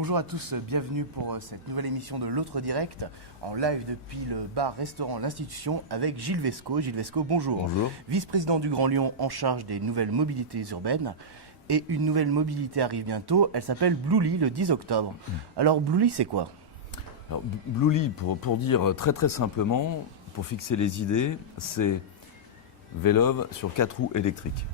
Bonjour à tous, bienvenue pour cette nouvelle émission de l'Autre Direct, en live depuis le bar-restaurant L'Institution avec Gilles Vesco. Gilles Vesco, bonjour. Bonjour. Vice-président du Grand Lyon en charge des nouvelles mobilités urbaines. Et une nouvelle mobilité arrive bientôt, elle s'appelle Bluely le 10 octobre. Alors Bluely, c'est quoi? Alors, Bluely, pour dire très simplement, pour fixer les idées, c'est Vélove sur 4 roues électriques.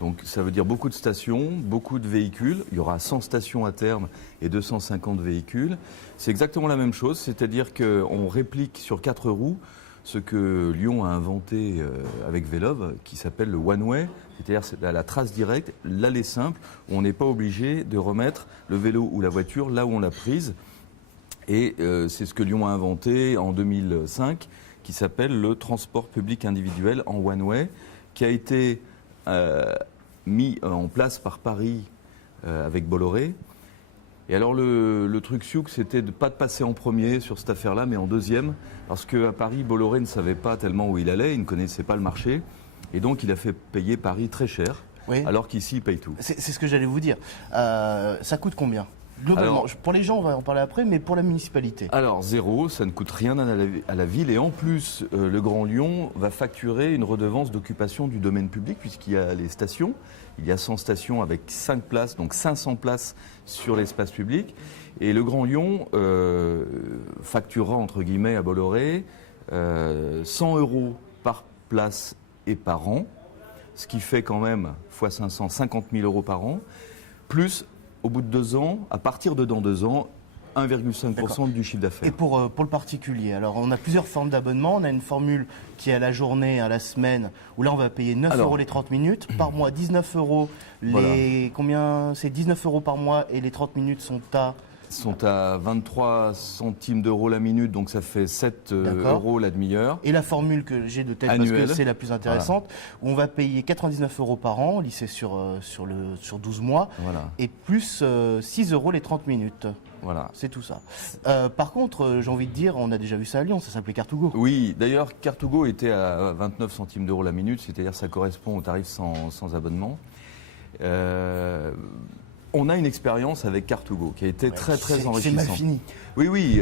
Donc ça veut dire beaucoup de stations, beaucoup de véhicules. Il y aura 100 stations à terme et 250 véhicules. C'est exactement la même chose, c'est-à-dire qu'on réplique sur 4 roues ce que Lyon a inventé avec Vélove, qui s'appelle le one-way, c'est-à-dire la trace directe, l'aller simple, où on n'est pas obligé de remettre le vélo ou la voiture là où on l'a prise. Et c'est ce que Lyon a inventé en 2005, qui s'appelle le transport public individuel en one-way, qui a été mis en place par Paris avec Bolloré. Et alors le truc siouk, c'était de pas de passer en premier sur cette affaire-là, mais en deuxième, parce qu'à Paris, Bolloré ne savait pas tellement où il allait, il ne connaissait pas le marché, et donc il a fait payer Paris très cher, Oui. alors qu'ici, il paye tout. C'est ce que j'allais vous dire. Ça coûte combien globalement? Pour les gens, on va en parler après, mais pour la municipalité? Alors, zéro, ça ne coûte rien à la ville. Et en plus, le Grand Lyon va facturer une redevance d'occupation du domaine public, puisqu'il y a les stations. Il y a 100 stations avec 5 places, donc 500 places sur l'espace public. Et le Grand Lyon facturera, entre guillemets, à Bolloré 100 € par place et par an, ce qui fait quand même, fois 500, 50 000 € par an, plus au bout de 2 ans, à partir de dans 2 ans, 1,5% du chiffre d'affaires. Et pour le particulier, alors on a plusieurs formes d'abonnement. On a une formule qui est à la journée, à la semaine, où là on va payer 9 € les 30 minutes. Par mois, 19 € les... Combien? C'est 19 € par mois et les 30 minutes sont à 23 centimes d'euros la minute, donc ça fait 7 € la demi-heure. Et la formule que j'ai de tête, annuelle, parce que c'est la plus intéressante, où on va payer 99 € par an, lycée sur 12 mois, et plus 6 € les 30 minutes. Voilà. C'est tout ça. Par contre, j'ai envie de dire, on a déjà vu ça à Lyon, ça s'appelait Car2Go. Oui, d'ailleurs, Car2Go était à 29 centimes d'euros la minute, c'est-à-dire ça correspond au tarif sans abonnement. On a une expérience avec Car2Go qui a été très enrichissante. C'est mal fini. Oui,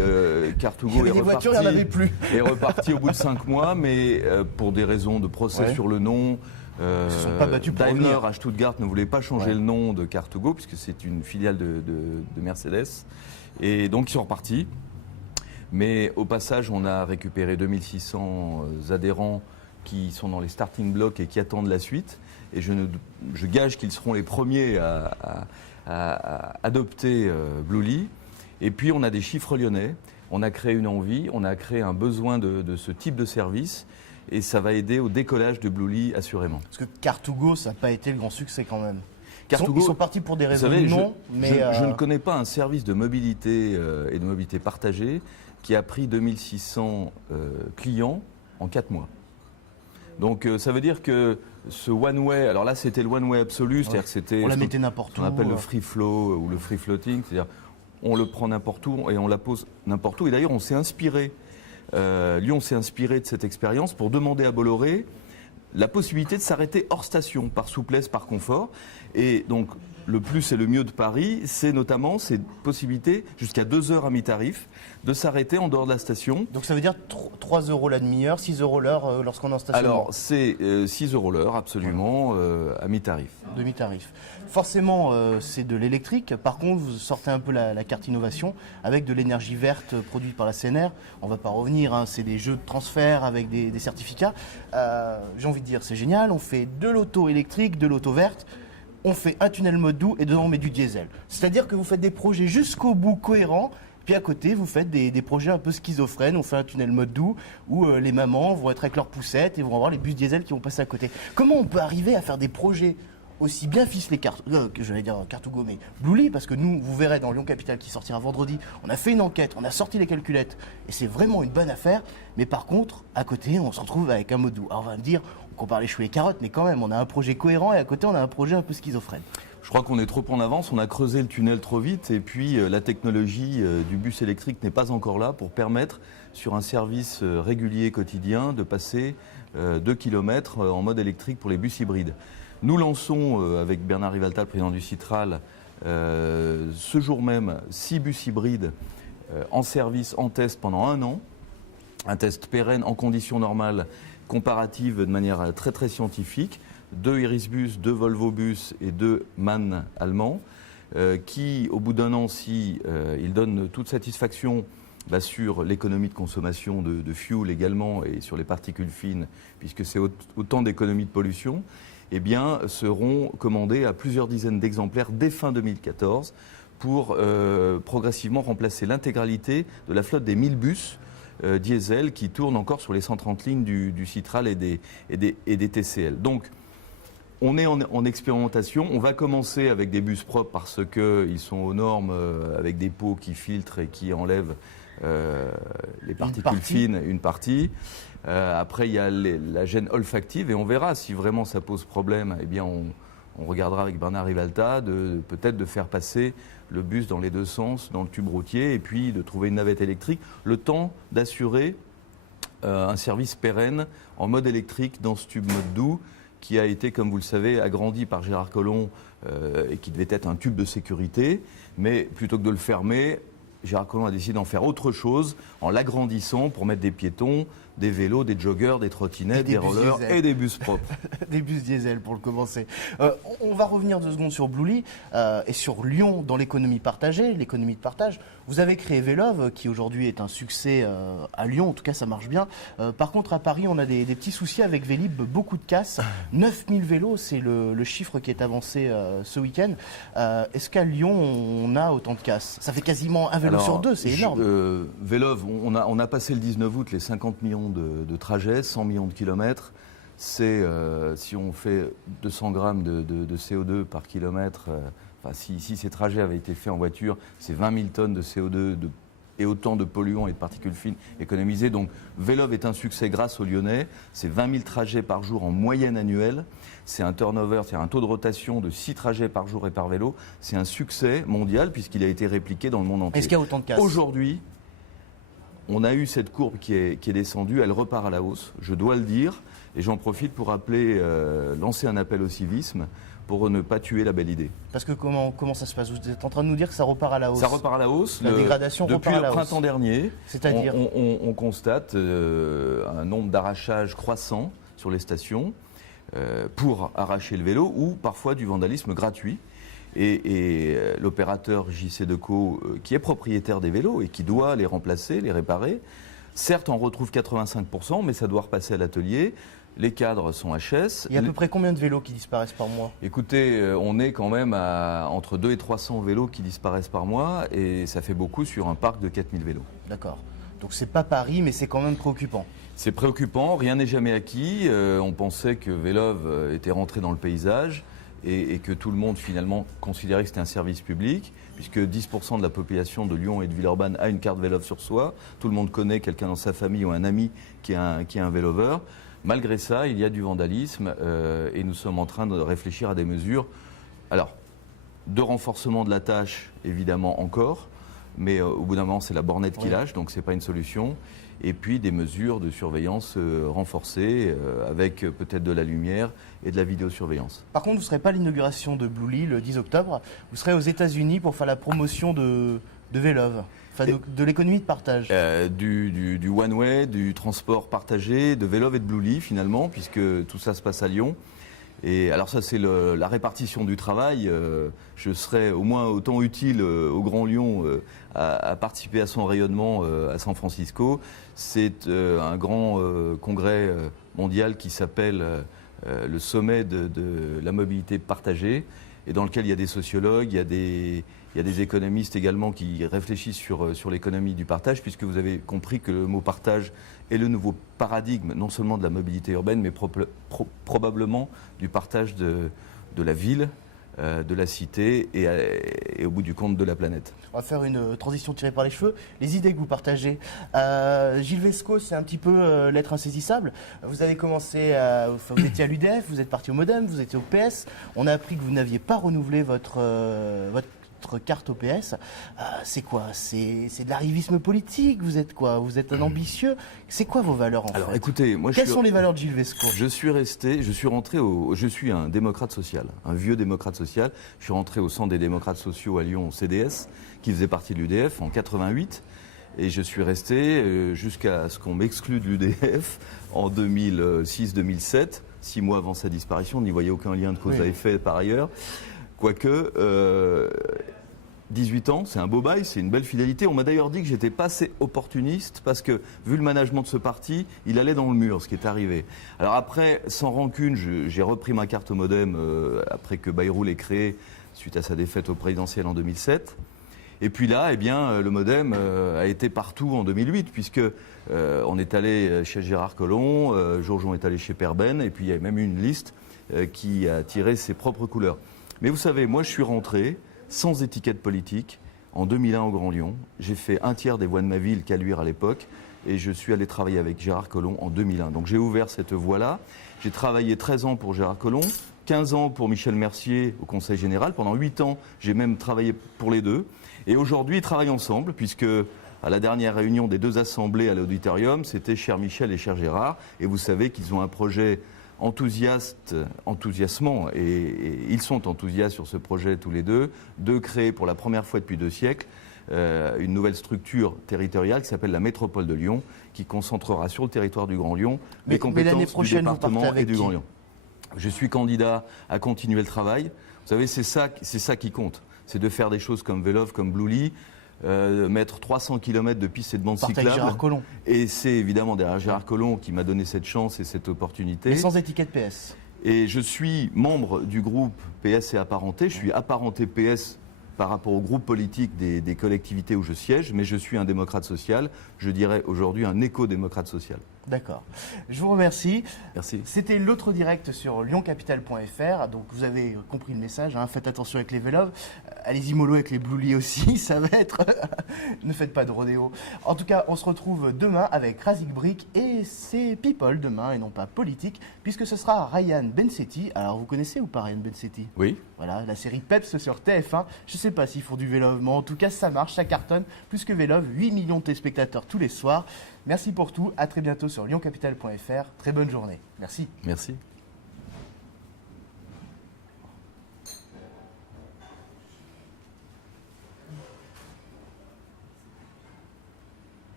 Car2Go est reparti au bout de 5 mois, mais pour des raisons de procès sur le nom, ils se sont pas battus pour Daimler revenir. à Stuttgart ne voulait pas changer le nom de Car2Go puisque c'est une filiale de Mercedes, et donc ils sont repartis. Mais au passage, on a récupéré 2600 adhérents qui sont dans les starting blocks et qui attendent la suite. Et je gage qu'ils seront les premiers à adopter Bluely. Et puis on a des chiffres lyonnais, on a créé une envie, on a créé un besoin de ce type de service, et ça va aider au décollage de Bluely assurément. Parce que Car2Go, ça n'a pas été le grand succès quand même. Car2Go, ils sont partis pour des raisons je ne connais pas un service de mobilité et de mobilité partagée qui a pris 2600 clients en 4 mois. Donc ça veut dire que ce one-way, alors là c'était le one-way absolu, c'est-à-dire que c'était on la mettait n'importe où. On appelle le free flow ou le free floating, c'est-à-dire on le prend n'importe où et on la pose n'importe où. Et d'ailleurs on s'est inspiré, Lyon s'est inspiré de cette expérience pour demander à Bolloré la possibilité de s'arrêter hors station, par souplesse, par confort. Et donc le plus et le mieux de Paris, c'est notamment cette possibilité, jusqu'à 2 heures à mi-tarif, de s'arrêter en dehors de la station. Donc ça veut dire 3 € la demi-heure, 6 € l'heure lorsqu'on est en stationnement. Alors c'est 6 € l'heure, absolument, à mi-tarif. Demi-tarif. Forcément, c'est de l'électrique. Par contre, vous sortez un peu la carte innovation avec de l'énergie verte produite par la CNR. On ne va pas revenir, hein, c'est des jeux de transfert avec des certificats. J'ai envie de dire, c'est génial. On fait de l'auto électrique, de l'auto verte. On fait un tunnel mode doux et dedans on met du diesel. C'est-à-dire que vous faites des projets jusqu'au bout cohérents. Puis à côté, vous faites des projets un peu schizophrènes. On fait un tunnel mode doux où les mamans vont être avec leurs poussettes et vont avoir les bus diesel qui vont passer à côté. Comment on peut arriver à faire des projets aussi bien ficelés que j'allais dire Car2Go, mais Bluely, parce que nous, vous verrez dans Lyon Capital qui sortira vendredi, on a fait une enquête, on a sorti les calculettes et c'est vraiment une bonne affaire. Mais par contre, à côté, on se retrouve avec un mode doux. Alors on va me dire, on compare les choux et les carottes, mais quand même, on a un projet cohérent et à côté, on a un projet un peu schizophrène. Je crois qu'on est trop en avance, on a creusé le tunnel trop vite et puis la technologie du bus électrique n'est pas encore là pour permettre, sur un service régulier quotidien, de passer 2 km en mode électrique pour les bus hybrides. Nous lançons, avec Bernard Rivalta, le président du Citral, ce jour même 6 bus hybrides en service, en test pendant 1 an. Un test pérenne en conditions normales, comparatives de manière très très scientifique. 2 Irisbus, 2 Volvo Bus et 2 MAN allemands, qui, au bout d'1 an, si ils donnent toute satisfaction sur l'économie de consommation de fuel également et sur les particules fines, puisque c'est autant d'économies de pollution, eh bien, seront commandés à plusieurs dizaines d'exemplaires dès fin 2014 pour progressivement remplacer l'intégralité de la flotte des 1000 bus diesel qui tournent encore sur les 130 lignes du Citral et des TCL. Donc, on est en expérimentation. On va commencer avec des bus propres parce qu'ils sont aux normes, avec des pots qui filtrent et qui enlèvent les particules fines, une partie. Après, il y a la gêne olfactive et on verra si vraiment ça pose problème. Eh bien, on regardera avec Bernard Rivalta peut-être de faire passer le bus dans les 2 sens, dans le tube routier, et puis de trouver une navette électrique, le temps d'assurer un service pérenne en mode électrique dans ce tube mode doux, qui a été, comme vous le savez, agrandi par Gérard Collomb et qui devait être un tube de sécurité. Mais plutôt que de le fermer, Gérard Collomb a décidé d'en faire autre chose en l'agrandissant pour mettre des piétons, des vélos, des joggers, des trottinettes, des rollers et des bus propres. Des bus diesel pour le commencer. On va revenir 2 secondes sur Bluely et sur Lyon dans l'économie partagée, l'économie de partage. Vous avez créé Velov qui aujourd'hui est un succès à Lyon, en tout cas ça marche bien. Par contre à Paris on a des petits soucis avec Vélib, beaucoup de casses. 9000 vélos, c'est le chiffre qui est avancé ce week-end. Est-ce qu'à Lyon on a autant de casses? Ça fait quasiment un vélo sur 2, c'est énorme. Velov, on a passé le 19 août les 50 millions de trajets, 100 millions de kilomètres. C'est, si on fait 200 grammes de CO2 par kilomètre, si ces trajets avaient été faits en voiture, c'est 20 000 tonnes de CO2 et autant de polluants et de particules fines économisées. Donc Velov est un succès grâce aux Lyonnais. C'est 20 000 trajets par jour en moyenne annuelle. C'est un turnover, c'est un taux de rotation de 6 trajets par jour et par vélo. C'est un succès mondial puisqu'il a été répliqué dans le monde entier. Est-ce qu'il y a autant de casses? Aujourd'hui, on a eu cette courbe qui est descendue, elle repart à la hausse, je dois le dire, et j'en profite pour lancer un appel au civisme pour ne pas tuer la belle idée. Parce que comment ça se passe? Vous êtes en train de nous dire que ça repart à la hausse? Ça repart à la hausse. La dégradation repart à la hausse. Depuis le printemps dernier, c'est-à-dire on constate un nombre d'arrachages croissant sur les stations pour arracher le vélo ou parfois du vandalisme gratuit. Et l'opérateur JC Deco, qui est propriétaire des vélos et qui doit les remplacer, les réparer, certes on retrouve 85%, mais ça doit repasser à l'atelier. Les cadres sont HS. Il y a à peu près combien de vélos qui disparaissent par mois? Écoutez, on est quand même à entre 200 et 300 vélos qui disparaissent par mois et ça fait beaucoup sur un parc de 4000 vélos. D'accord. Donc c'est pas Paris, mais c'est quand même préoccupant. C'est préoccupant, rien n'est jamais acquis. On pensait que Velov était rentré dans le paysage et que tout le monde finalement considérait que c'était un service public, puisque 10% de la population de Lyon et de Villeurbanne a une carte Velov sur soi. Tout le monde connaît quelqu'un dans sa famille ou un ami qui est un véloveur. Malgré ça, il y a du vandalisme et nous sommes en train de réfléchir à des mesures. Alors, de renforcement de la tâche, évidemment encore, mais au bout d'un moment, c'est la bornette qui lâche, donc ce n'est pas une solution. Et puis des mesures de surveillance renforcées avec peut-être de la lumière et de la vidéosurveillance. Par contre, vous ne serez pas à l'inauguration de Bluely le 10 octobre, vous serez aux États-Unis pour faire la promotion de Velov. Enfin, de l'économie de partage. Du one-way, du transport partagé, de Velov et de Bluely finalement, puisque tout ça se passe à Lyon. Et alors ça c'est la répartition du travail. Je serai au moins autant utile au Grand Lyon à participer à son rayonnement à San Francisco. C'est un grand congrès mondial qui s'appelle le sommet de la mobilité partagée et dans lequel il y a des sociologues, il y a des économistes également qui réfléchissent sur l'économie du partage, puisque vous avez compris que le mot partage est le nouveau paradigme, non seulement de la mobilité urbaine, mais probablement du partage de la ville, de la cité et au bout du compte de la planète. On va faire une transition tirée par les cheveux. Les idées que vous partagez. Gilles Vesco, c'est un petit peu l'être insaisissable. Vous avez commencé, vous étiez à l'UDF, vous êtes parti au Modem, vous étiez au PS. On a appris que vous n'aviez pas renouvelé votre votre carte OPS. C'est quoi? C'est de l'arrivisme politique? Vous êtes quoi? Vous êtes un ambitieux? C'est quoi vos valeurs en Alors fait? écoutez, moi Quelles sont les valeurs de Gilles Vesco? je suis un démocrate social, un vieux démocrate social. Je suis rentré au Centre des démocrates sociaux à Lyon, au CDS, qui faisait partie de l'UDF en 88. Et je suis resté jusqu'à ce qu'on m'exclue de l'UDF en 2006-2007. 6 mois avant sa disparition, on n'y voyait aucun lien de cause à effet par ailleurs. Quoique, 18 ans, c'est un beau bail, c'est une belle fidélité. On m'a d'ailleurs dit que j'étais pas assez opportuniste parce que, vu le management de ce parti, il allait dans le mur, ce qui est arrivé. Alors après, sans rancune, j'ai repris ma carte modem après que Bayrou l'ait créée suite à sa défaite au présidentiel en 2007. Et puis là, eh bien, le modem a été partout en 2008, puisque on est allé chez Gérard Collomb, Jourjon est allé chez Perben, et puis il y a même eu une liste qui a tiré ses propres couleurs. Mais vous savez, moi je suis rentré sans étiquette politique en 2001 au Grand Lyon. J'ai fait un tiers des voix de ma ville, Caluire à l'époque, et je suis allé travailler avec Gérard Collomb en 2001. Donc j'ai ouvert cette voie-là. J'ai travaillé 13 ans pour Gérard Collomb, 15 ans pour Michel Mercier au Conseil général. Pendant 8 ans, j'ai même travaillé pour les deux. Et aujourd'hui, ils travaillent ensemble, puisque à la dernière réunion des deux assemblées à l'auditorium, c'était cher Michel et cher Gérard. Et vous savez qu'ils ont un projet enthousiasmant, et ils sont enthousiastes sur ce projet tous les deux, de créer pour la première fois depuis 2 siècles une nouvelle structure territoriale qui s'appelle la métropole de Lyon, qui concentrera sur le territoire du Grand Lyon les compétences du département et du Grand Lyon. Je suis candidat à continuer le travail. Vous savez, c'est ça qui compte. C'est de faire des choses comme Vélove, comme Blouly, mettre 300 km de pistes et de bandes cyclables. Gérard Collomb. Et c'est évidemment derrière Gérard Collomb qui m'a donné cette chance et cette opportunité. Mais sans étiquette PS. Et je suis membre du groupe PS et apparenté. Je suis apparenté PS par rapport au groupe politique des collectivités où je siège, mais je suis un démocrate social, je dirais aujourd'hui un éco-démocrate social. D'accord. Je vous remercie. Merci. C'était l'autre direct sur lyoncapital.fr. Donc vous avez compris le message, hein. Faites attention avec les vélos. Allez-y mollo avec les Blouly aussi, ça va être... Ne faites pas de rodéo. En tout cas, on se retrouve demain avec Razik Brick et c'est People demain et non pas politique, puisque ce sera Ryan Bensetti. Alors vous connaissez ou pas Ryan Bensetti? Oui. Voilà, la série Peps sur TF1. Je ne sais pas s'ils font du Vélove, mais en tout cas ça marche, ça cartonne. Plus que Vélove, 8 millions de téléspectateurs tous les soirs. Merci pour tout, à très bientôt sur lyoncapital.fr. Très bonne journée. Merci. Merci.